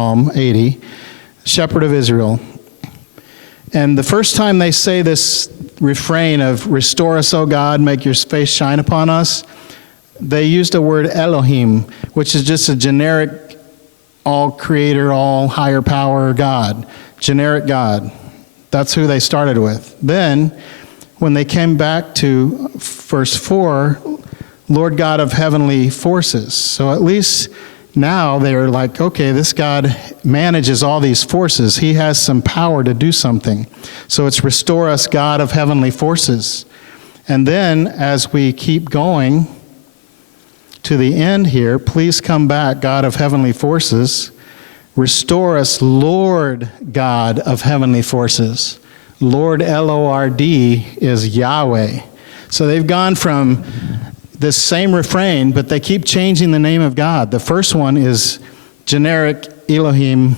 Psalm 80, Shepherd of Israel. And the first time they say this refrain of restore us, O God, make your face shine upon us, they used the word Elohim, which is just a generic all creator, all higher power God, generic God. That's who they started with. Then, when they came back to verse 4, Lord God of heavenly forces. So at least now they're like, okay, this God manages all these forces. He has some power to do something. So it's restore us, God of heavenly forces. And then as we keep going to the end here, please come back, God of heavenly forces. Restore us, Lord God of heavenly forces. Lord, L-O-R-D, is Yahweh. So they've gone from this same refrain, but they keep changing the name of God. The first one is generic Elohim,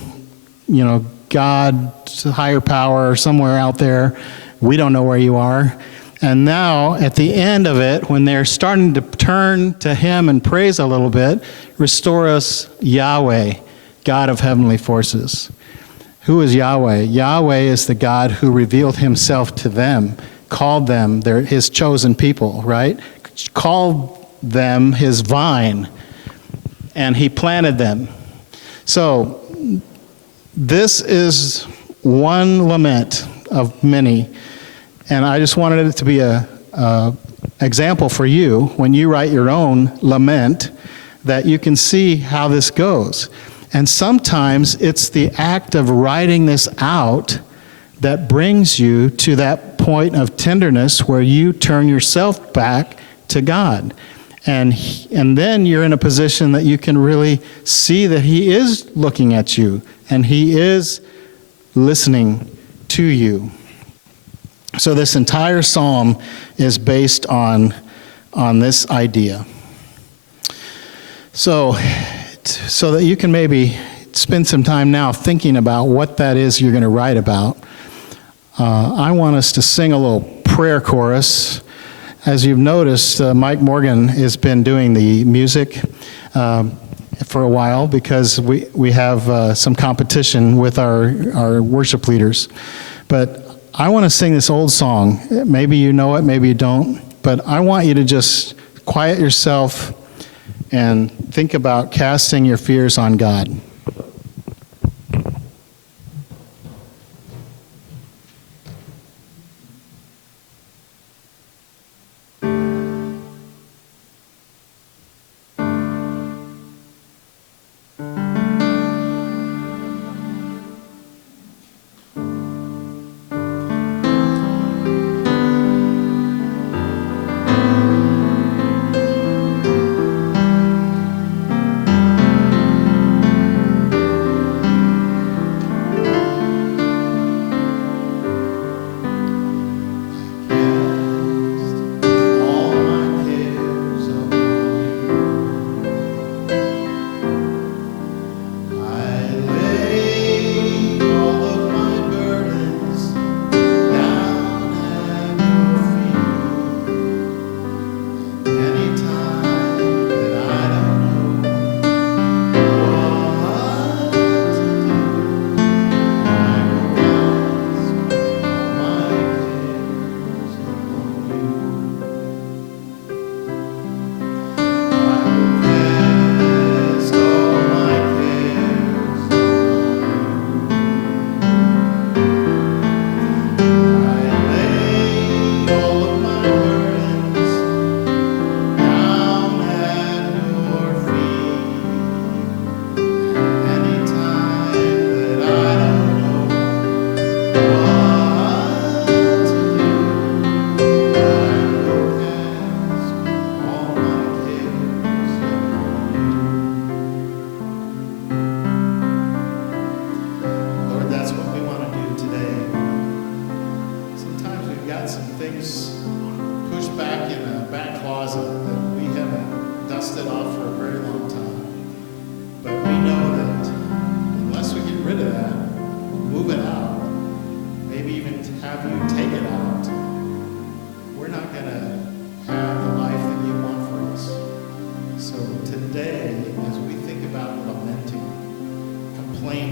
God, higher power, somewhere out there. We don't know where you are. And now, at the end of it, when they're starting to turn to him and praise a little bit, restore us, Yahweh, God of heavenly forces. Who is Yahweh? Yahweh is the God who revealed himself to them, called them his chosen people, right? Called them his vine, and he planted them. So this is one lament of many, and I just wanted it to be a example for you when you write your own lament, that you can see how this goes. And sometimes it's the act of writing this out that brings you to that point of tenderness where you turn yourself back to God. And then you're in a position that you can really see that he is looking at you and he is listening to you. So this entire psalm is based on this idea. So that you can maybe spend some time now thinking about what that is you're going to write about, I want us to sing a little prayer chorus. As you've noticed, Mike Morgan has been doing the music for a while because we have some competition with our worship leaders. But I want to sing this old song. Maybe you know it, maybe you don't. But I want you to just quiet yourself and think about casting your fears on God.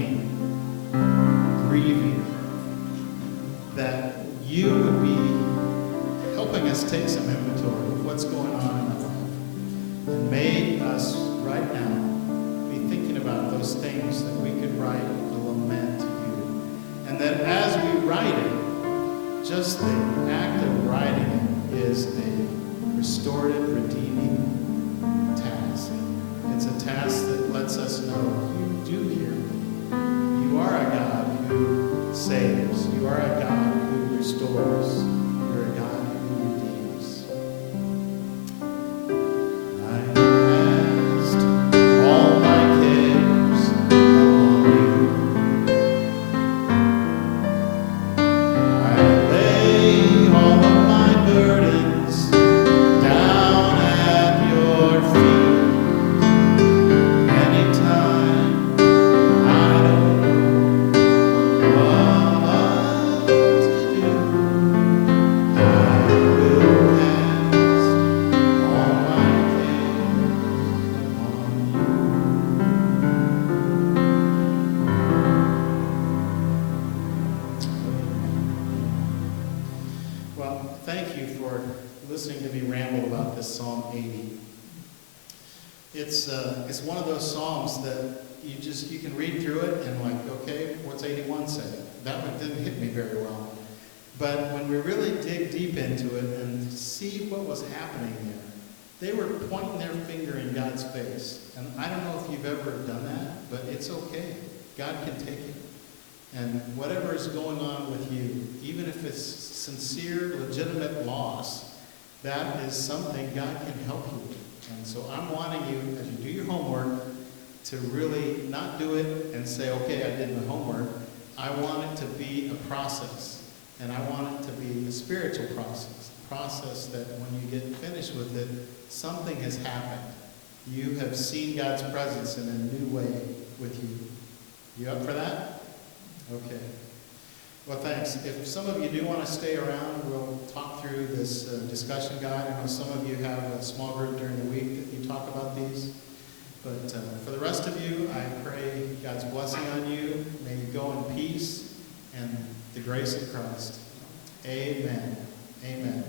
complaining, grieving, that you would be helping us take some inventory of what's going on in our life. And may us right now be thinking about those things that we could write a lament to you. And that as we write it, just the act of writing it is a restorative, redeeming task. It's a task that lets us know you do hear me. You are a God who saves. You are a God who restores. You're a God who redeems. I cast all my cares upon you. I lay all of my burdens down at your feet. Anytime I don't know what to do, I will cast all my cares upon you. Well, thank you for listening to me ramble about this Psalm 80. It's one of those psalms that you can read through it and like, okay, what's 81 say? That one didn't hit me very well. But when we really dig deep into it and see what was happening there, they were pointing their finger in God's face. And I don't know if you've ever done that, but it's okay. God can take it. And whatever is going on with you, even if it's sincere, legitimate loss, that is something God can help you with. And so I'm wanting you, as you do your homework, to really not do it and say, okay, I did my homework. I want it to be a process. And I want it to be a spiritual process. A process that when you get finished with it, something has happened. You have seen God's presence in a new way with you. You up for that? Okay. Well, thanks. If some of you do want to stay around, we'll talk through this discussion guide. I know some of you have a small group during the week that you talk about these. But for the rest of you, I pray God's blessing on you. May you go in peace and the grace of Christ. Amen. Amen.